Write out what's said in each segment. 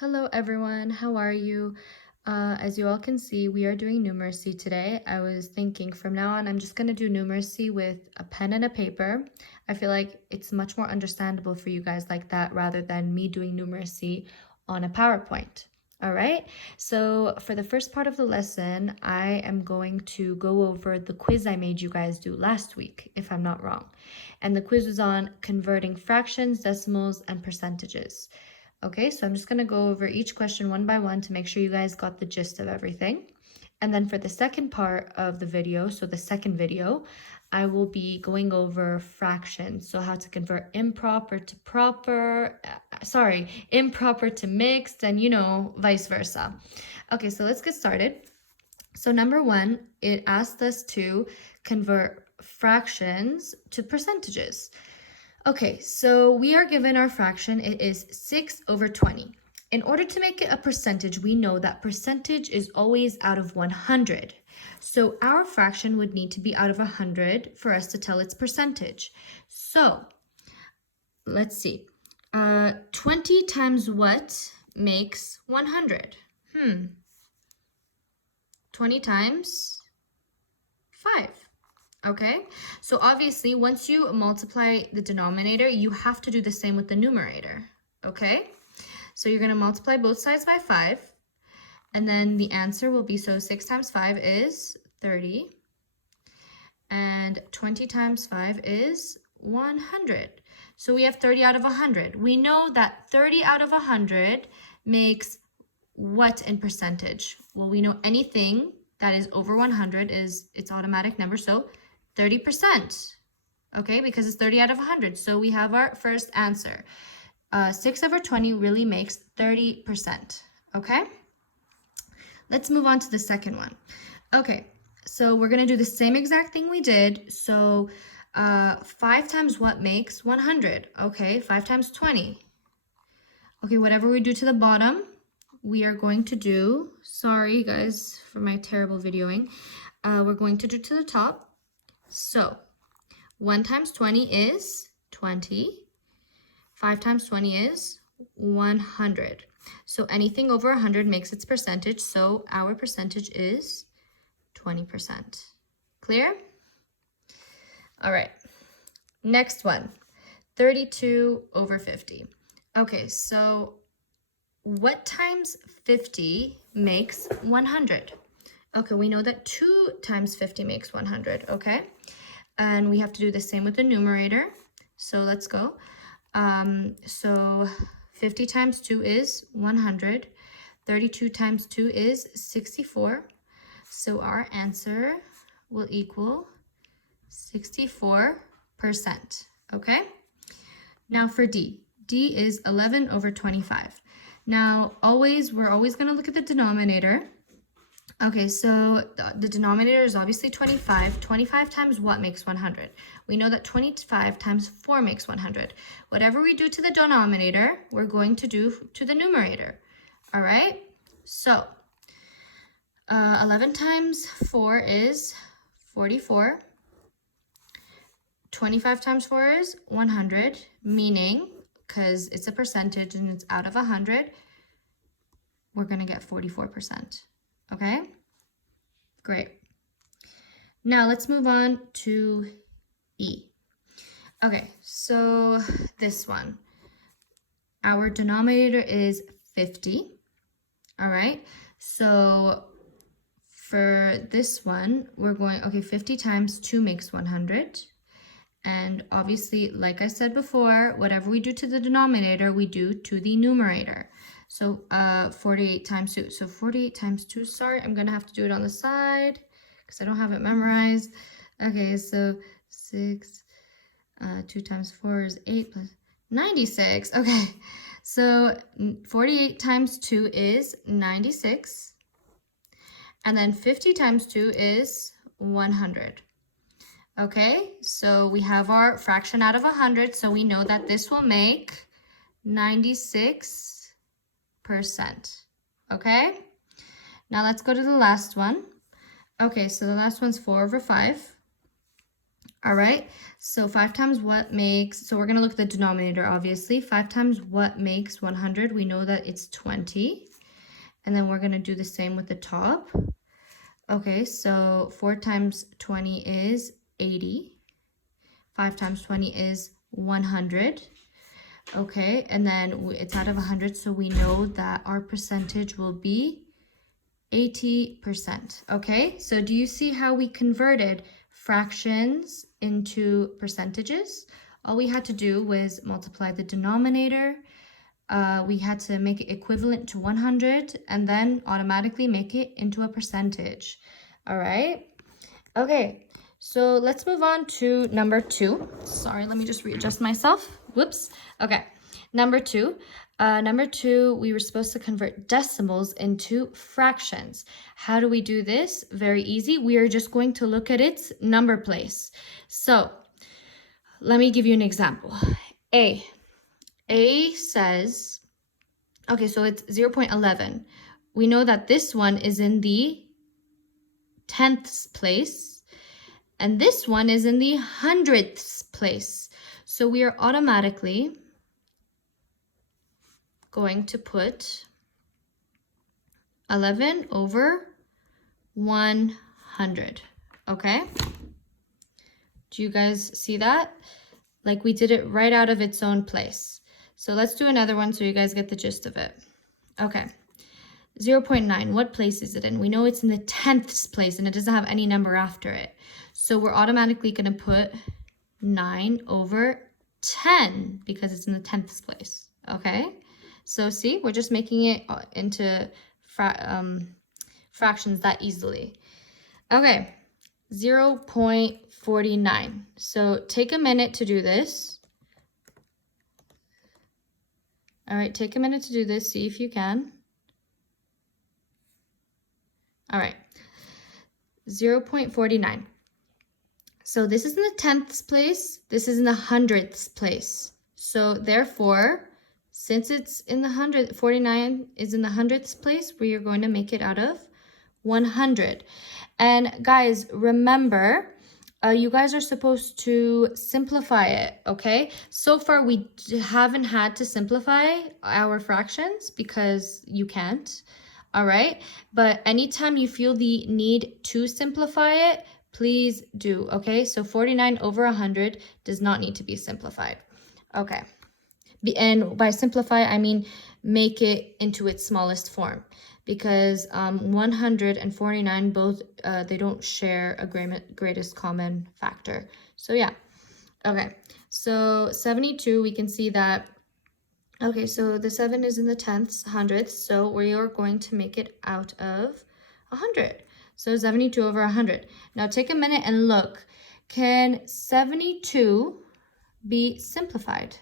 Hello everyone, how are you? As you all can see, we are doing numeracy today. I was thinking from now on, I'm just going to do numeracy with a pen and a paper. I feel like it's much more understandable for you guys like that rather than me doing numeracy on a PowerPoint. All right, so for the first part of the lesson, I am going to go over the quiz I made you guys do last week, if I'm not wrong. And the quiz was on converting fractions, decimals, and percentages. Okay, so I'm just going to go over each question one by one to make sure you guys got the gist of everything. And then for the second part of the video, so the second video, I will be going over fractions. So how to convert improper to proper, improper to mixed, and vice versa. Okay, so let's get started. So number one, it asked us to convert fractions to percentages. Okay, so we are given our fraction. It is 6 over 20. In order to make it a percentage, we know that percentage is always out of 100. So our fraction would need to be out of 100 for us to tell its percentage. So let's see. 20 times what makes 100? 20 times 5. Okay, so obviously once you multiply the denominator, you have to do the same with the numerator. Okay, so you're going to multiply both sides by 5, and then the answer will be, so 6 times 5 is 30, and 20 times 5 is 100. So we have 30 out of 100. We know that 30 out of 100 makes what in percentage? Well, we know anything that is over 100 is its automatic number, so 30%, okay, because it's 30 out of 100. So we have our first answer. 6 over 20 really makes 30%, okay? Let's move on to the second one. Okay, so we're going to do the same exact thing we did. So 5 times what makes 100? Okay, 5 times 20. Okay, whatever we do to the bottom, we are going to do, sorry guys for my terrible videoing, we're going to do to the top. So 1 times 20 is 20. 5 times 20 is 100. So anything over 100 makes its percentage. So our percentage is 20%. Clear? All right. Next one, 32 over 50. Okay, so what times 50 makes 100? Okay, we know that 2 times 50 makes 100, okay? And we have to do the same with the numerator. So let's go. So 50 times 2 is 100. 32 times 2 is 64. So our answer will equal 64%, okay? Now for D. D is 11 over 25. Now, we're always going to look at the denominator. Okay, so the denominator is obviously 25. 25 times what makes 100? We know that 25 times 4 makes 100. Whatever we do to the denominator, we're going to do to the numerator. All right? So 11 times 4 is 44. 25 times 4 is 100, meaning, because it's a percentage and it's out of 100, we're going to get 44%. Okay, great. Now let's move on to E. Okay, so this one, our denominator is 50. All right, so for this one, we're going, okay, 50 times 2 makes 100. And obviously, like I said before, whatever we do to the denominator, we do to the numerator. So 48 times 2. So 48 times 2, sorry, I'm going to have to do it on the side because I don't have it memorized. Okay, so 6, 2 times 4 is 8 plus 96. Okay, so 48 times 2 is 96. And then 50 times 2 is 100. Okay, so we have our fraction out of 100, so we know that this will make 96%. Okay, now let's go to the last one. Okay, so the last one's 4 over 5. All right, so 5 times what makes, so we're going to look at the denominator, obviously. 5 times what makes 100? We know that it's 20. And then we're going to do the same with the top. Okay, so 4 times 20 is 80. 5 times 20 is 100. Okay, and then it's out of 100, so we know that our percentage will be 80%. Okay, so do you see how we converted fractions into percentages? All we had to do was multiply the denominator. We had to make it equivalent to 100 and then automatically make it into a percentage. All right. Okay, so let's move on to number 2. Sorry, let me just readjust myself. Whoops. Okay, number 2. Number 2, we were supposed to convert decimals into fractions. How do we do this? Very easy. We are just going to look at its number place. So let me give you an example. A says, okay, so it's 0.11. We know that this one is in the 10th place, and this one is in the 100th place. So we are automatically going to put 11 over 100, okay? Do you guys see that? Like we did it right out of its own place. So let's do another one so you guys get the gist of it. Okay, 0.9, what place is it in? We know it's in the 10th place and it doesn't have any number after it. So we're automatically gonna put 9 over 10 because it's in the 10th place, okay? So see, we're just making it into fractions that easily. Okay, 0.49. So take a minute to do this. All right, take a minute to do this, see if you can. All right, 0.49. So this is in the 10th place, this is in the 100th place. So therefore, since it's in the 100th, 49 is in the 100th place, we are going to make it out of 100. And guys, remember, you guys are supposed to simplify it, okay? So far, we haven't had to simplify our fractions because you can't, all right? But anytime you feel the need to simplify it, please do, okay? So 49 over 100 does not need to be simplified, okay? And by simplify, I mean make it into its smallest form, because 149 both, they don't share a greatest common factor. So yeah, okay. So 72, we can see that, okay, so the 7 is in the 10th, 100th, so we are going to make it out of 100. So 72 over 100. Now take a minute and look. Can 72 be simplified?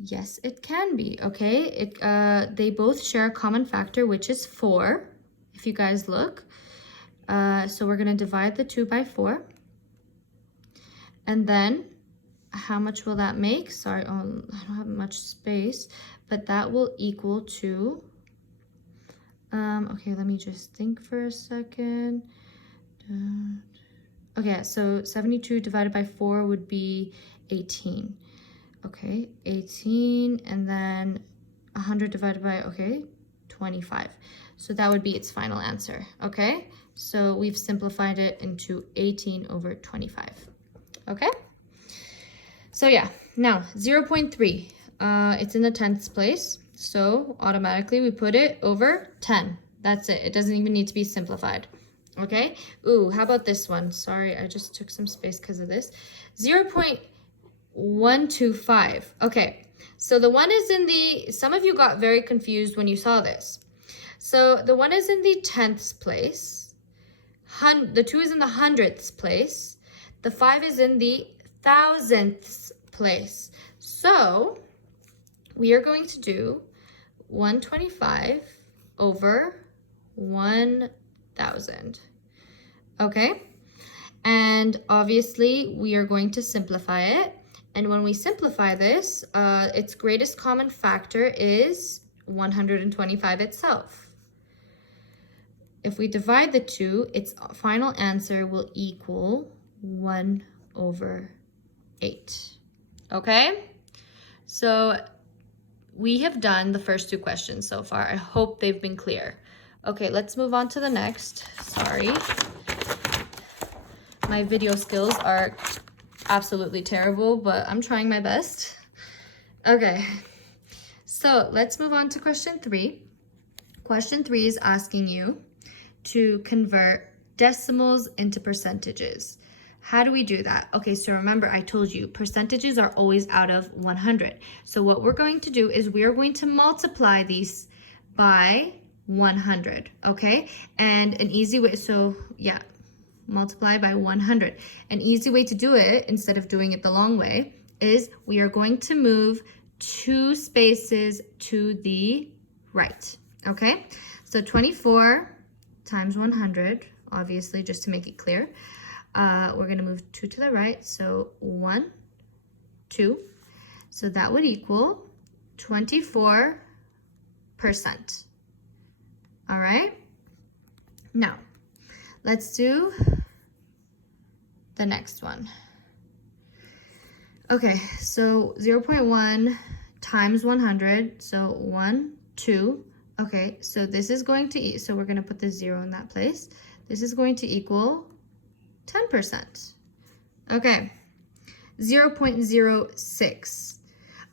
Yes, it can be, okay? They both share a common factor, which is 4, if you guys look. So we're going to divide the 2 by 4. And then, how much will that make? Sorry, I don't have much space, but that will equal to, okay, let me just think for a second. Okay, so 72 divided by 4 would be 18. Okay, 18, and then 100 divided by, okay, 25. So that would be its final answer, okay? So we've simplified it into 18 over 25, okay? So yeah, now 0.3, it's in the 10th place. So automatically we put it over 10. That's it. It doesn't even need to be simplified, okay? Ooh, how about this one? Sorry, I just took some space because of this. 0.125. Okay, so the one is in the, some of you got very confused when you saw this. So the one is in the 10th place. The 2 is in the 100th place. The 5 is in the 1000th place. So we are going to do 125 over 1000. Okay, and obviously we are going to simplify it. And when we simplify this, its greatest common factor is 125 itself. If we divide the 2, its final answer will equal 1/8. Okay? So we have done the first 2 questions so far. I hope they've been clear. Okay, let's move on to the next. Sorry. My video skills are absolutely terrible, but I'm trying my best. Okay, so let's move on to question 3. Question 3 is asking you to convert decimals into percentages. How do we do that? Okay, so remember I told you percentages are always out of 100. So what we're going to do is we are going to multiply these by 100, okay? And an easy way, so yeah, multiply by 100. An easy way to do it, instead of doing it the long way, is we are going to move 2 spaces to the right, okay? So 24 times 100, obviously, just to make it clear. We're going to move 2 to the right, so 1, 2. So that would equal 24%. All right? Now, let's do the next one. Okay, so 0.1 times 100, so 1, 2. Okay, so this is going to, so we're going to put the 0 in that place. This is going to equal 10%. Okay, 0.06.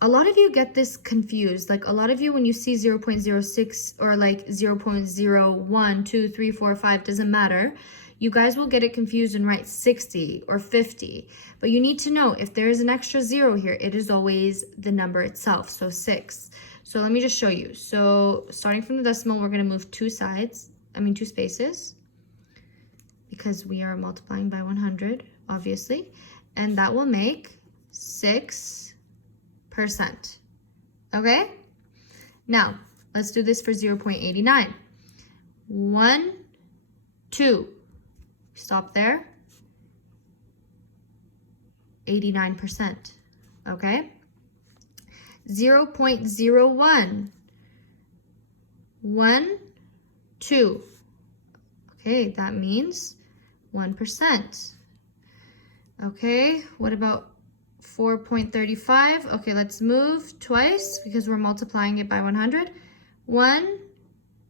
A lot of you get this confused. Like a lot of you, when you see 0.06 or like 0.01, 2, 3, 4, 5, doesn't matter. You guys will get it confused and write 60 or 50. But you need to know if there is an extra 0 here, it is always the number itself, so 6. So let me just show you. So starting from the decimal, we're going to move 2 spaces, because we are multiplying by 100, obviously. And that will make 6%. Okay? Now, let's do this for 0.89. 1, 2. Stop there. 89%. Okay? 0.01. 1, 2. Okay, that means 1%. Okay, what about 4.35? Okay, let's move twice because we're multiplying it by 100. 1,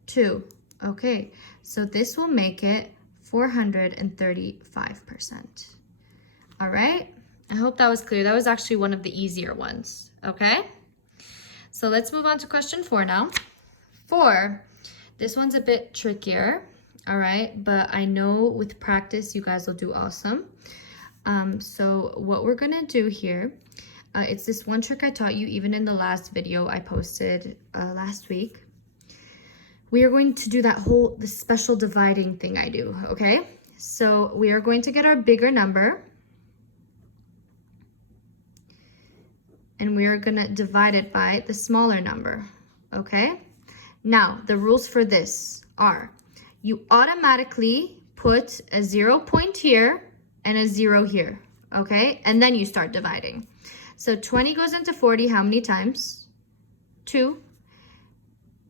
2. Okay, so this will make it 435%. All right, I hope that was clear. That was actually one of the easier ones, okay? So let's move on to question 4 now. 4, this one's a bit trickier, all right? But I know with practice, you guys will do awesome. So what we're gonna do here, it's this one trick I taught you even in the last video I posted last week. We are going to do the special dividing thing I do, okay? So we are going to get our bigger number and we are gonna divide it by the smaller number, okay? Now, the rules for this are, you automatically put a 0 point here and a 0 here, okay? And then you start dividing. So 20 goes into 40 how many times? 2.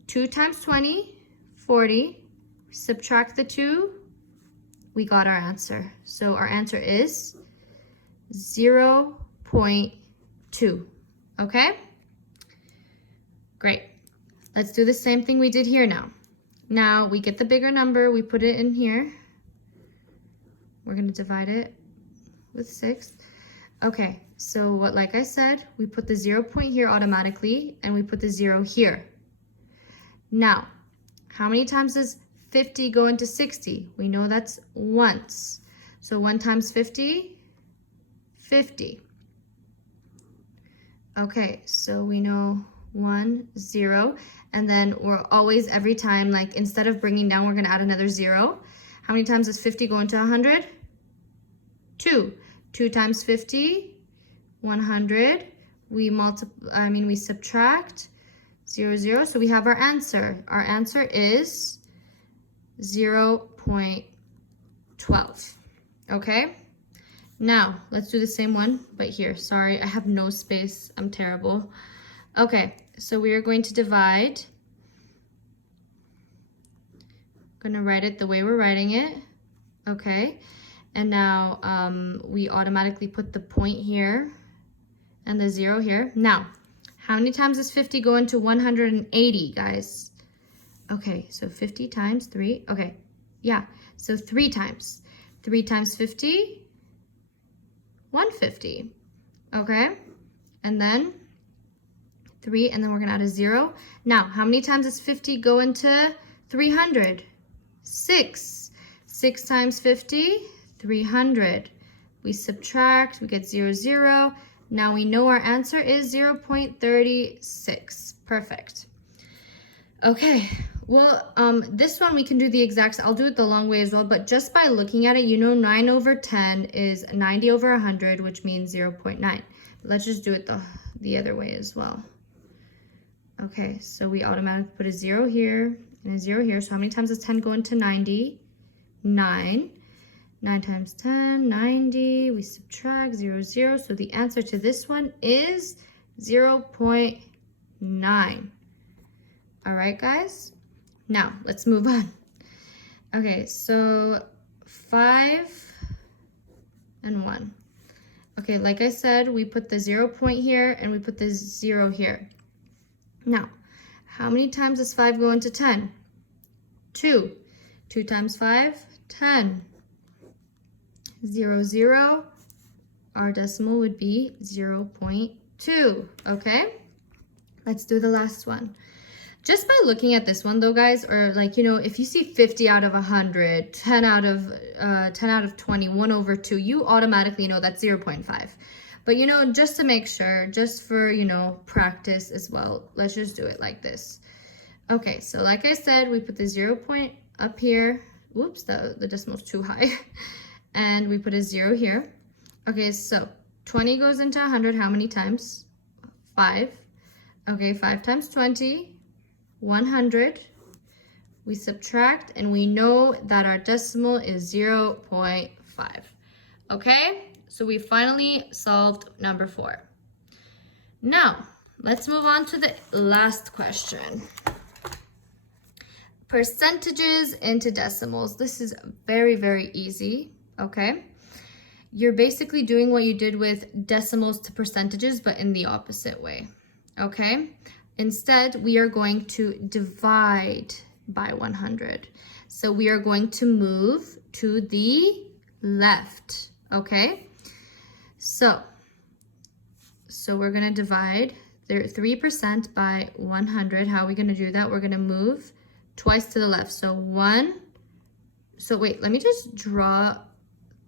2 times 20, 40. Subtract the 2, we got our answer. So our answer is 0.2, okay? Great. Let's do the same thing we did here now. Now we get the bigger number, we put it in here. We're gonna divide it with 6. Okay, so like I said, we put the 0 point here automatically and we put the 0 here. Now, how many times does 50 go into 60? We know that's once. So 1 times 50, 50. Okay, so we know 1, 0, and then we're always, every time, like instead of bringing down, we're gonna add another 0. How many times does 50 go into 100? 2. 2 times 50, 100. We subtract 0, 0. So we have our answer. Our answer is 0.12. Okay? Now, let's do the same one, but here. Sorry, I have no space. I'm terrible. Okay, so we are going to divide. I'm gonna write it the way we're writing it. Okay. And now we automatically put the point here and the 0 here. Now, how many times does 50 go into 180, guys? Okay, so 50 times 3. Okay, yeah, so 3 times. 3 times 50, 150. Okay, and then 3, and then we're going to add a 0. Now, how many times does 50 go into 300? 6. 6 times 50, 300. We subtract, we get 0, 0. Now we know our answer is 0.36. Perfect. Okay, well, this one we can do the exact, I'll do it the long way as well, but just by looking at it, you know 9 over 10 is 90 over 100, which means 0.9. Let's just do it the other way as well. Okay, so we automatically put a 0 here and a 0 here. So how many times does 10 go into 90? 9. 9 times 10, 90. We subtract 0, 0. So the answer to this one is 0.9. All right, guys. Now, let's move on. Okay, so 5 and 1. Okay, like I said, we put the 0 point here and we put the 0 here. Now, how many times does 5 go into 10? 2. 2 times 5, 10. 0, 0. Our decimal would be 0.2. Okay? Let's do the last one. Just by looking at this one though, guys, or like, you know, if you see 50 out of 100, 10 out of 20, 1 over 2, you automatically know that's 0.5. But, you know, just to make sure, just for, you know, practice as well, let's just do it like this. Okay, so like I said, we put the 0 point up here. Whoops, the decimal's too high. And we put a 0 here. Okay, so 20 goes into 100 how many times? 5. Okay, 5 times 20, 100. We subtract, and we know that our decimal is 0.5. Okay? So we finally solved number 4. Now, let's move on to the last question. Percentages into decimals. This is very, very easy, okay? You're basically doing what you did with decimals to percentages, but in the opposite way, okay? Instead, we are going to divide by 100. So we are going to move to the left, okay? So we're going to divide 3% by 100. How are we going to do that? We're going to move twice to the left. So 1. So wait, let me just draw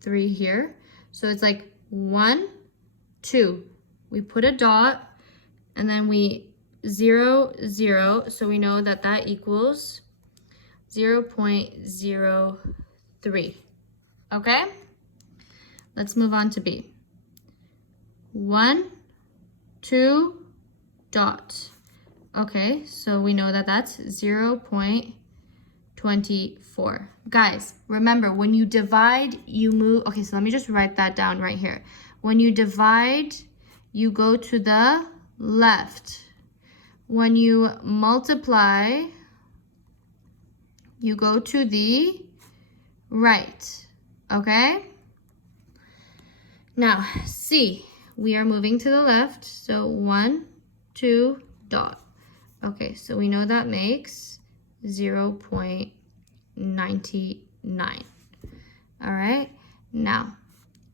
3 here. So it's like 1, 2. We put a dot and then we 0, 0. So we know that that equals 0.03. Okay? Let's move on to B. 1, 2, dot. Okay, so we know that that's 0.24. Guys, remember, when you divide, you move. Okay, so let me just write that down right here. When you divide, you go to the left. When you multiply, you go to the right. Okay? Now, C. We are moving to the left, so 1, 2, dot. Okay, so we know that makes 0.99. All right, now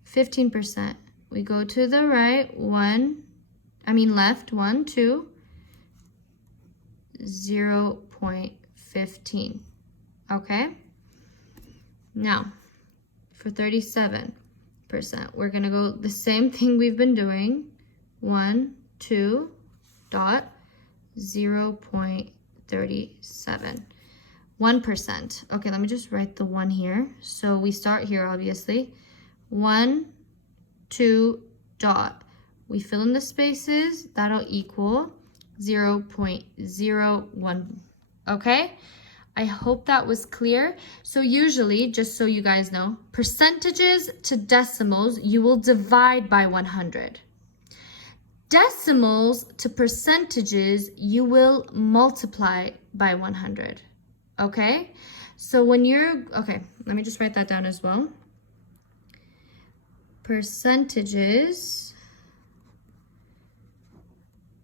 15%. We go to the right, left, 1, 2, 0.15. Okay, now for 37%, we're gonna go the same thing we've been doing. 1, 2, dot, 0.37. 1%. Okay, let me just write the 1 here. So we start here, obviously. 1, 2, dot. We fill in the spaces. That'll equal 0.01. Okay? I hope that was clear. So usually, just so you guys know, percentages to decimals, you will divide by 100. Decimals to percentages, you will multiply by 100. Okay? So when you're, okay, let me just write that down as well. percentages,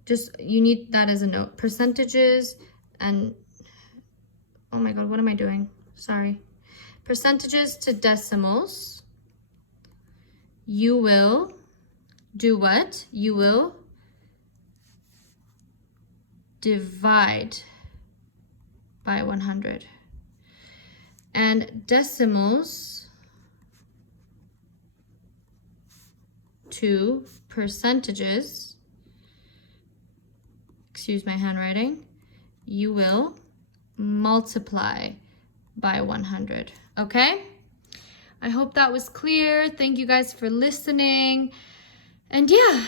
just, you need that as a note. Percentages and, oh my God, what am I doing? Sorry. Percentages to decimals. You will do what? You will divide by 100. And decimals to percentages, excuse my handwriting, you will multiply by 100. Okay? I hope that was clear. Thank you guys for listening. And yeah,